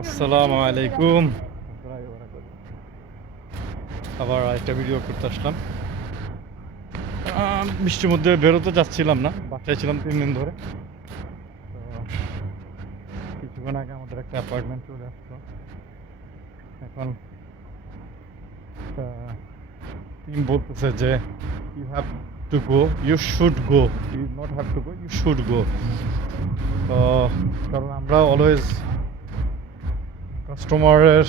আসসালামু আলাইকুম। আবার একটা ভিডিও করতে আসলাম। বৃষ্টির মধ্যে বেরোতে যাচ্ছিলাম না, বাসায় ছিলাম 3 দিন ধরে। তো কিছুক্ষণ আগে আমাদের একটা অ্যাপয়েন্টমেন্ট চলে আসলো। এখন টিম বলতেছে যে you have to go, you should go, you not have to go, you should go. তো কারণ আমরা অলওয়েজ কাস্টমারের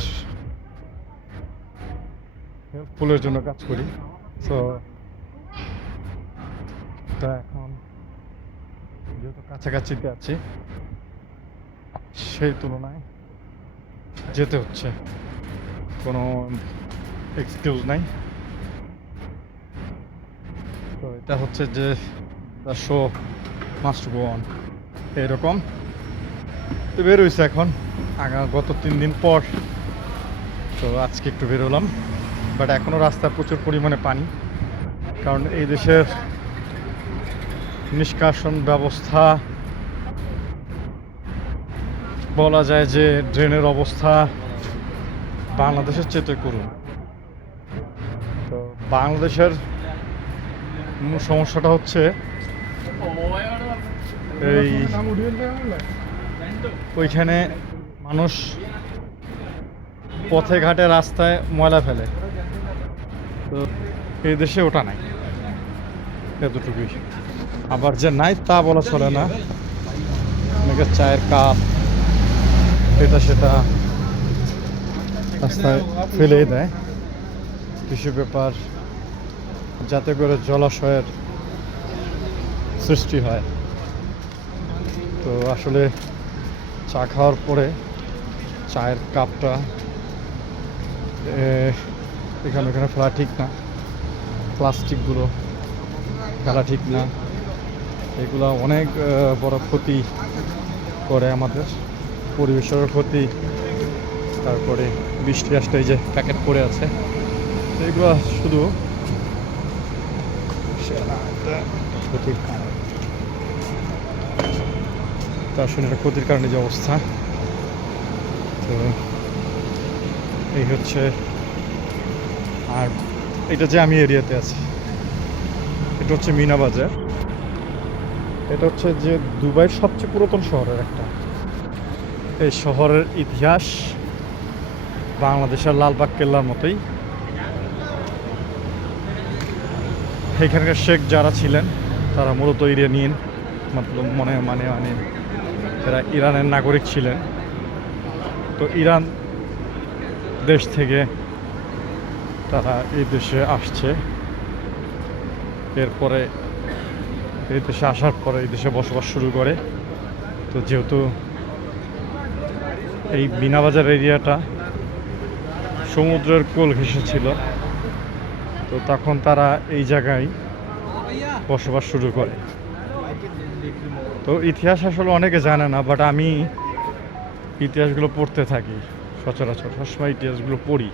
হেল্পফুলের জন্য কাজ করি। সো তা এখন যেহেতু কাছাকাছিতে আছি, সেই তুলনায় যেতে হচ্ছে, কোনো এক্সকিউজ নাই। তো এটা হচ্ছে যে the show must go on, এরকম। তো বেরোইছে এখন গত 3 দিন পর। তো আজকে একটু বেরোলাম, বাট এখনও রাস্তায় প্রচুর পরিমাণে পানি, কারণ এই দেশের নিষ্কাশন ব্যবস্থা বলা যায় যে ড্রেনের অবস্থা বাংলাদেশের চেয়ে করুন। তো বাংলাদেশের মূল সমস্যাটা হচ্ছে এই ওইখানে মানুষ পথে ঘাটে রাস্তায় ময়লা ফেলে, তো এই দেশে ওটা নাই, এতটুকুই। আবার যে নাই তা বলা চলে না, অনেকে চায়ের কাপ এটা সেটা রাস্তায় ফেলেই দেয়, টিস্যু পেপার, যাতে করে জলাশয়ের সৃষ্টি হয়। তো আসলে চা খাওয়ার পরে চায়ের কাপটা এখানে ওখানে ফেলা ঠিক না, প্লাস্টিকগুলো ফেলা ঠিক না, এগুলো অনেক বড় ক্ষতি করে আমাদের পরিবেশের ক্ষতি। তারপরে বৃষ্টি আসলে এই যে প্যাকেট পড়ে আছে, এগুলো শুধু ক্ষতির কারণ। তো আসলে এটা ক্ষতির কারণে যে অবস্থা। তো এই হচ্ছে, আর এটা যে আমি এরিয়াতে আছি, এটা হচ্ছে মিনা বাজার। এটা হচ্ছে যে দুবাইয়ের সবচেয়ে পুরাতন শহরের একটা। এই শহরের ইতিহাস বাংলাদেশের লালবাগ কেল্লার মতোই। এখানকার শেখ যারা ছিলেন তারা মূলত ইরানিয়ান, মানে এরা ইরানের নাগরিক ছিলেন। তো ইরান দেশ থেকে তারা এই দেশে আসছে, এরপরে এই দেশে আসার পরে এই দেশে বসবাস শুরু করে। তো যেহেতু এই বিনাবাজার এরিয়াটা সমুদ্রের কোল ঘেঁষে ছিল, তো তখন তারা এই জায়গায় বসবাস শুরু করে। তো ইতিহাস আসলে অনেকে জানে না, বাট আমি ইতিহাসগুলো পড়তে থাকি সচরাচর, সবসময় ইতিহাসগুলো পড়ি,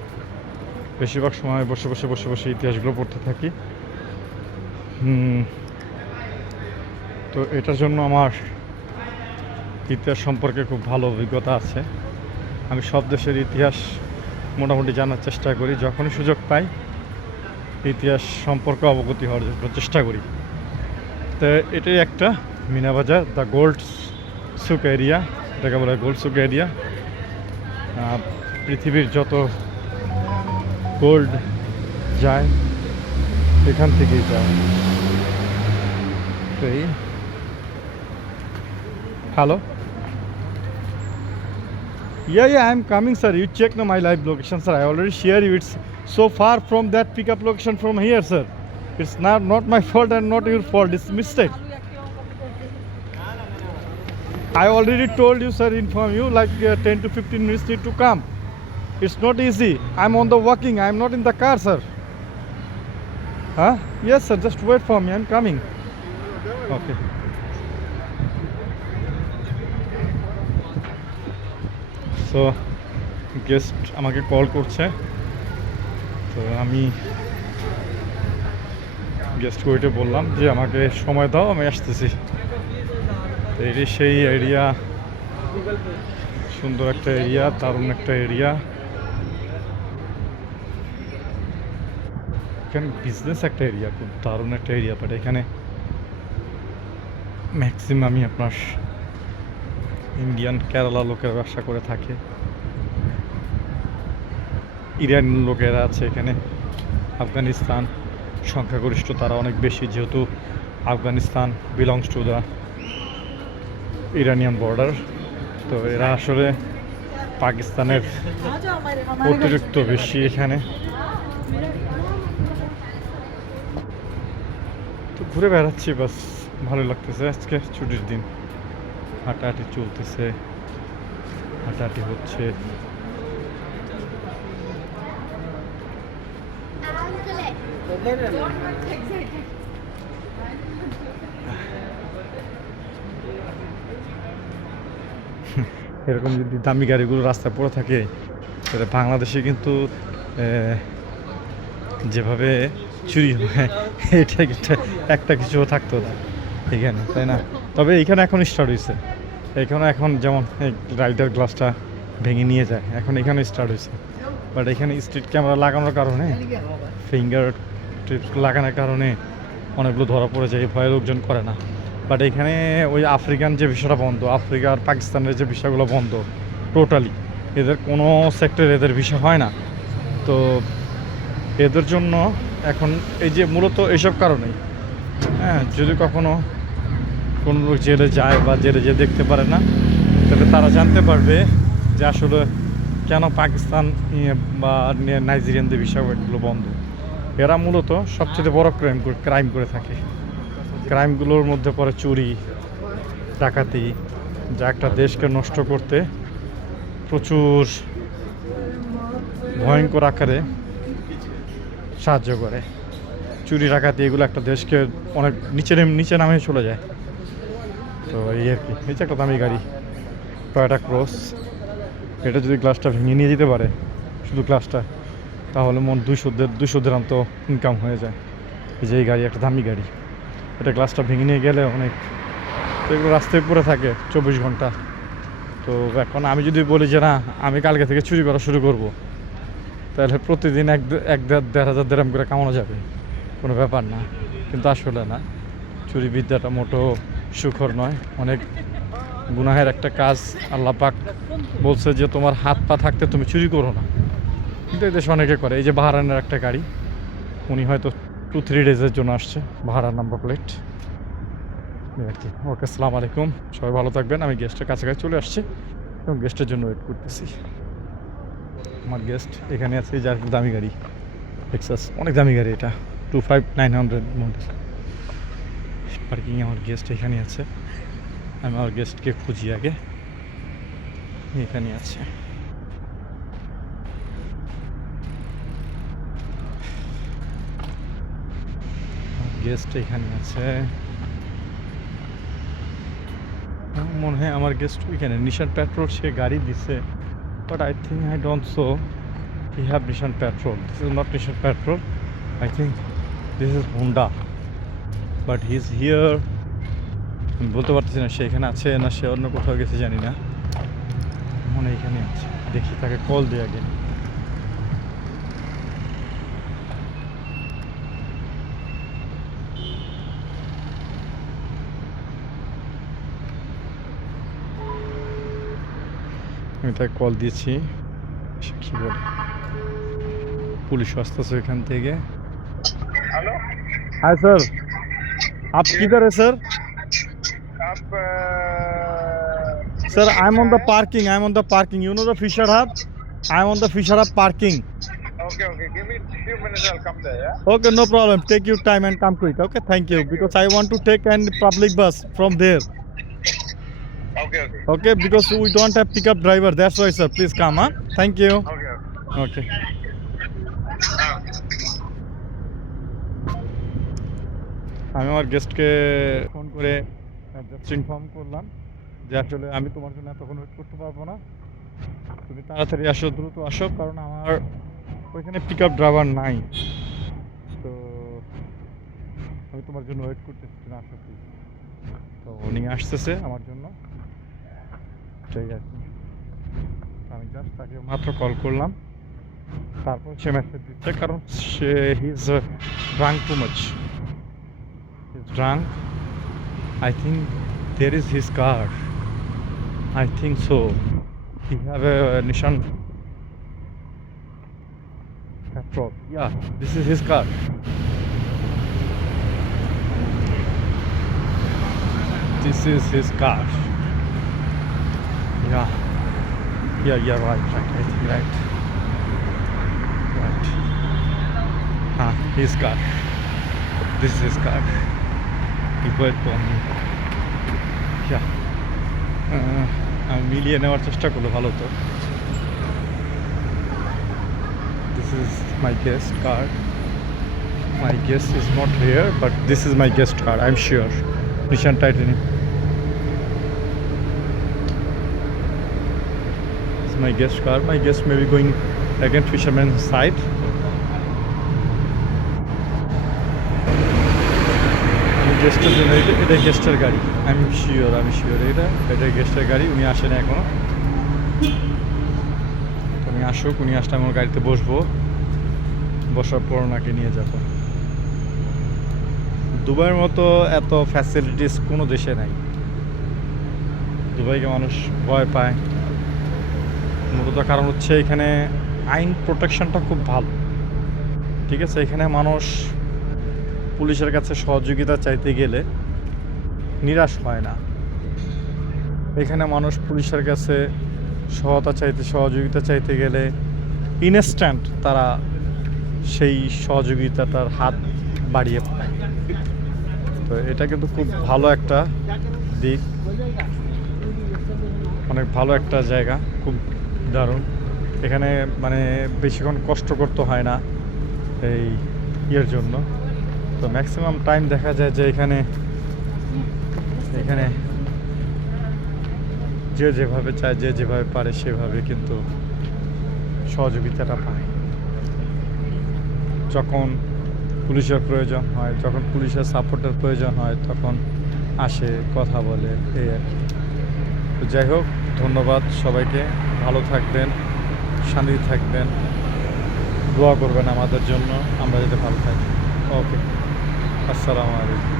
বেশিরভাগ সময় বসে বসে বসে বসে ইতিহাসগুলো পড়তে থাকি। তো এটার জন্য আমার ইতিহাস সম্পর্কে খুব ভালো অভিজ্ঞতা আছে। আমি সব দেশের ইতিহাস মোটামুটি জানার চেষ্টা করি, যখনই সুযোগ পাই ইতিহাস সম্পর্কে অবগতি হওয়ার জন্য চেষ্টা করি। তো এটাই একটা মিনাবাজার, দ্য গোল্ড সুক এরিয়া, এটাকে বলে গোল্ড সুক এরিয়া। পৃথিবীর যত গোল্ড যায় এখান থেকেই যায়। তো এই hello, yeah, I'm coming, sir. You check my live location, sir. I already share you. It's so far from that pickup location from here, sir. It's not my fault and not your fault. It's mistake. I already told you, sir. Inform you like 10 to 15 minutes need to come. It's not easy. I'm on the walking. I'm not in the car, sir. Huh? Yes, sir. Just wait for me. I'm coming. Okay. So guest আমাকে call করছে, তো আমি guest ওইটা বললাম যে আমাকে সময় দাও, আমি আসতেছি। তো এটি সেই এরিয়া সুন্দর একটা এরিয়া, দারুণ একটা এরিয়া। এখানে বিজনেস একটা এরিয়া, খুব দারুণ একটা এরিয়া। বাট এখানে ম্যাক্সিমামই আপনার ইন্ডিয়ান, কেরালা লোকের ব্যবসা করে থাকে। ইরান লোকেরা আছে এখানে, আফগানিস্তান সংখ্যাগরিষ্ঠ তারা অনেক বেশি, যেহেতু Afghanistan belongs to the Iranian border. তো এরা আসলে পাকিস্তানের অতিরিক্ত বেশি এখানে। তো ঘুরে বেড়াচ্ছি, বাস ভালো লাগতেছে। আজকে ছুটির দিন, হাঁটাহাঁটি চলতেছে, হাঁটাহাঁটি হচ্ছে। এরকম যদি দামি গাড়িগুলো রাস্তায় পড়ে থাকে, তাহলে বাংলাদেশে কিন্তু যেভাবে চুরি হয়, এটা একটা কিছু থাকতো না এখানে, তাই না? তবে এইখানে এখন স্টার্ট হয়েছে। এখানে এখন যেমন রাইডার গ্লাসটা ভেঙে নিয়ে যায়, এখন এখানে স্টার্ট হয়েছে। বাট এখানে স্ট্রিট ক্যামেরা লাগানোর কারণে, ফিঙ্গার টিপস লাগানোর কারণে অনেকগুলো ধরা পড়ে যায়, ভয়ে লোকজন করে না। বাট এখানে ওই আফ্রিকান যে ভিসাটা বন্ধ, আফ্রিকা আর পাকিস্তানের যে ভিসাগুলো বন্ধ টোটালি, এদের কোনো সেক্টরে এদের ভিসা হয় না। তো এদের জন্য এখন এই যে মূলত এইসব কারণেই, হ্যাঁ, যদি কখনো কোনো লোক জেলে যায় বা জেলে যেয়ে দেখতে পারে না, তাহলে তারা জানতে পারবে যে আসলে কেন পাকিস্তান বা নাইজেরিয়ানদের ভিসাগুলো বন্ধ। এরা মূলত সবচেয়ে বড় ক্রাইম করে থাকে। ক্রাইমগুলোর মধ্যে পড়ে চুরি, ডাকাতি, যা একটা দেশকে নষ্ট করতে প্রচুর ভয়ঙ্কর আকারে সাহায্য করে। চুরি, ডাকাতি এগুলো একটা দেশকে অনেক নিচে নামে চলে যায়। তো এই আর কি। এই যে একটা দামি গাড়ি, টয়োটা ক্রস, এটা যদি গ্লাসটা ভেঙে নিয়ে যেতে পারে, শুধু গ্লাসটা, তাহলে 200 দিরহাম তো ইনকাম হয়ে যায়। এই যে এই গাড়ি একটা দামি গাড়ি, এটা গ্লাসটা ভেঙে নিয়ে গেলে অনেক, তো এগুলো রাস্তায় পড়ে থাকে 24 ঘন্টা। তো এখন আমি যদি বলি যে না, আমি কালকে থেকে চুরি করা শুরু করব, তাহলে প্রতিদিন 1,500 দিরহাম করে কামানো যাবে, কোনো ব্যাপার না। কিন্তু আসলে না, চুরি বিদ্যাটা মোটো সুখর নয়, অনেক গুনাহের একটা কাজ। আল্লাহ পাক বলছে যে তোমার হাত পা থাকতে তুমি চুরি করো না, কিন্তু এই দেশে অনেকে করে। এই যে বাহারানের একটা গাড়ি, উনি হয়তো 2-3 ডেজের জন্য আসছে, বাহারান নাম্বার প্লেট। ওকে, আসসালামু আলাইকুম, সবাই ভালো থাকবেন। আমি গেস্টের কাছাকাছি চলে আসছি এবং গেস্টের জন্য ওয়েট করতেছি। আমার গেস্ট এখানে আছে, যার দামি গাড়ি লেক্সাস, অনেক দামি গাড়ি এটা, 25900 মডেল। পার্কিংয়ে আমার গেস্ট এখানে আছে, আমি আমার গেস্টকে খুঁজি আগে। এখানে আছে, গেস্ট এখানে আছে। মনে হয় আমার গেস্ট ওইখানে নিশান পেট্রোল সে গাড়ি দিছে, but I think I don't so he have Nissan petrol. This is not Nissan petrol, I think this is Honda, but he is here. আমি বলতে পারতেছি না সে এখানে আছে না সে অন্য কোথাও গেছে, জানি না। মনে এখানে আছে, দেখি তাকে কল দিয়ে আগে। আমি তাকে কল দিয়েছি, সে কী বলে। পুলিশ আসতেছে এখান থেকে। हेलो। हाय सर, आप किधर है सर? आप Sir, दिल्ली I'm में on the आए? parking. I'm on the parking. You know the Fisher Hub? I'm on the Fisher Hub parking. Okay, okay. Give me few minutes. I'll come there. Yeah. Okay, no problem. Take your time and come quick. Okay, thank you. Thank you. Because I want to take an public bus from there. Okay, okay. Okay, because we don't have pickup driver. That's why, sir. Please come, huh? Thank you. Okay, okay. Okay. আমি আমার গেস্টকে phone করে just inform করলাম যে আসলে আমি তোমার জন্য এতক্ষণ ওয়েট করতে পারবো না, তুমি তাড়াতাড়ি আসো, দ্রুত আসো, কারণ আমার ওইখানে পিক আপ ড্রাইভার নাই। তো আমি তোমার জন্য ওয়েট করতেছি, তুমি আসো প্লিজ। তো উনি আসতেছে আমার জন্য, সেই আর কি। জাস্ট তাকে মাত্র কল করলাম, তারপর সে মেসেজ দিচ্ছে, কারণ সে he's drunk too much, he's drunk. I think there is his car, I think so, he have a Nissan Patrol, yeah this is his car. This is his car. Yeah. Yeah, right. I think right. His car. This is his car. He wait for me. Yeah. আমি মিলিয়ে নেওয়ার চেষ্টা করলো, ভালো তো। This is my guest car. My guest is not here, but this is my guest car, I'm sure. Nissan Titanium. This is my guest car. My guest may be going again fisherman's side. আমি গেস্টের জন্য এটা গেস্টের গাড়ি, আমি sure এটা গেস্টের গাড়ি। উনি আসেন এখনো, উনি আসুক, উনি আসলে আমার গাড়িতে বসবো, বসার পর ওনাকে নিয়ে যাব। দুবাইয়ের মতো এত ফ্যাসিলিটিস কোনো দেশে নাই। দুবাইকে মানুষ ভয় পায় মূলত কারণ হচ্ছে এখানে আইন প্রোটেকশনটা খুব ভালো, ঠিক আছে। এখানে মানুষ পুলিশের কাছে সহযোগিতা চাইতে গেলে নিরাশ হয় না। এখানে মানুষ পুলিশের কাছে সহযোগিতা চাইতে গেলে ইনস্ট্যান্ট তারা সেই সহযোগিতাটার হাত বাড়িয়ে পায়। তো এটা কিন্তু খুব ভালো একটা দিক, অনেক ভালো একটা জায়গা, খুব দারুণ। এখানে মানে বেশিক্ষণ কষ্ট করতে হয় না এই ইয়ের জন্য। তো ম্যাক্সিমাম টাইম দেখা যায় যে এখানে যে যেভাবে চায়, যে যেভাবে পারে সেভাবে কিন্তু সহযোগিতাটা পায়। যখন পুলিশের প্রয়োজন হয়, যখন পুলিশের সাপোর্টের প্রয়োজন হয়, তখন আসে, কথা বলে, এই আর কি। তো যাই হোক, ধন্যবাদ সবাইকে, ভালো থাকবেন, শান্তি থাকবেন, দোয়া করবেন আমাদের জন্য, আমরা যাতে ভালো থাকি। ওকে, আসসালামু আলাইকুম।